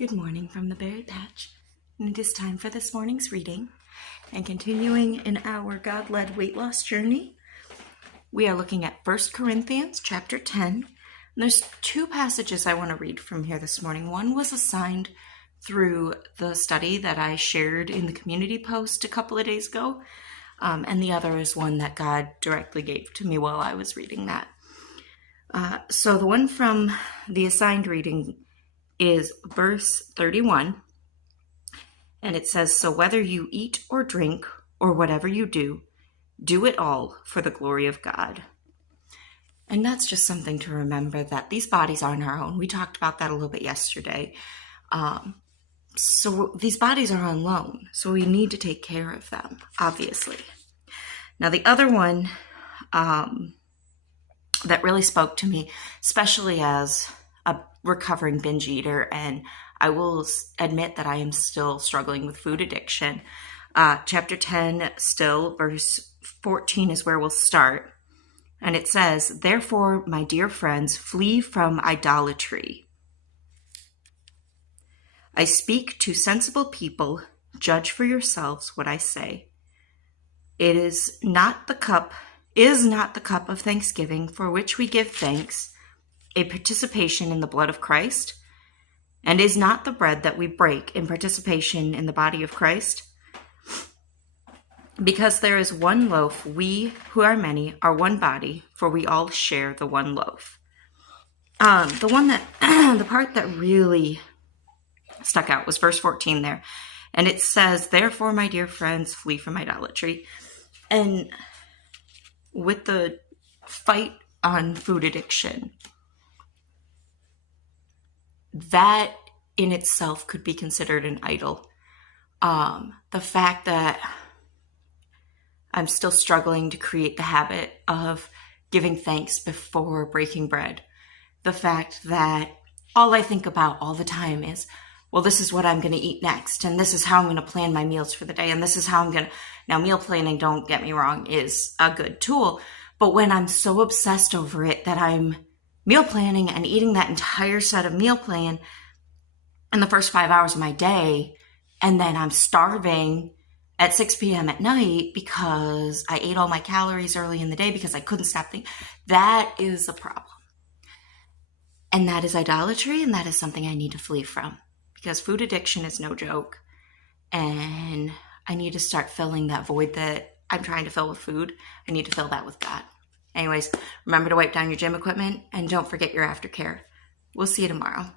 Good morning from the Berry Patch, and it is time for this morning's reading. And continuing in our God-led weight loss journey, we are looking at 1 Corinthians chapter 10. And there's two passages I want to read from here this morning. One was assigned through the study that I shared in the community post a couple of days ago, and the other is one that God directly gave to me while I was reading that. So the one from the assigned reading is verse 31, and it says, "So whether you eat or drink or whatever you do, do it all for the glory of God." And that's just something to remember, that these bodies aren't our own. We talked about that a little bit yesterday. So these bodies are on loan, so we need to take care of them, obviously. Now the other one that really spoke to me, especially as a recovering binge eater, and I will admit that I am still struggling with food addiction. Chapter 10, still, verse 14 is where we'll start. And it says, "Therefore, my dear friends, flee from idolatry. I speak to sensible people. Judge for yourselves what I say. It is not the cup of thanksgiving for which we give thanks, a participation in the blood of Christ? And is not the bread that we break in participation in the body of Christ? Because there is one loaf, we who are many are one body, for we all share the one loaf." The part that really stuck out was verse 14 there. And it says, "Therefore, my dear friends, flee from idolatry." And with the fight on food addiction, that in itself could be considered an idol. The fact that I'm still struggling to create the habit of giving thanks before breaking bread. The fact that all I think about all the time is, well, this is what I'm going to eat next, and this is how I'm going to plan my meals for the day, and this is how I'm going to... Now, meal planning, don't get me wrong, is a good tool, but when I'm so obsessed over it that I'm meal planning and eating that entire set of meal plan in the first 5 hours of my day, and then I'm starving at 6 p.m. at night because I ate all my calories early in the day because I couldn't stop thinking, that is a problem. And that is idolatry, and that is something I need to flee from, because food addiction is no joke, and I need to start filling that void that I'm trying to fill with food. I need to fill that with God. Anyways, remember to wipe down your gym equipment, and don't forget your aftercare. We'll see you tomorrow.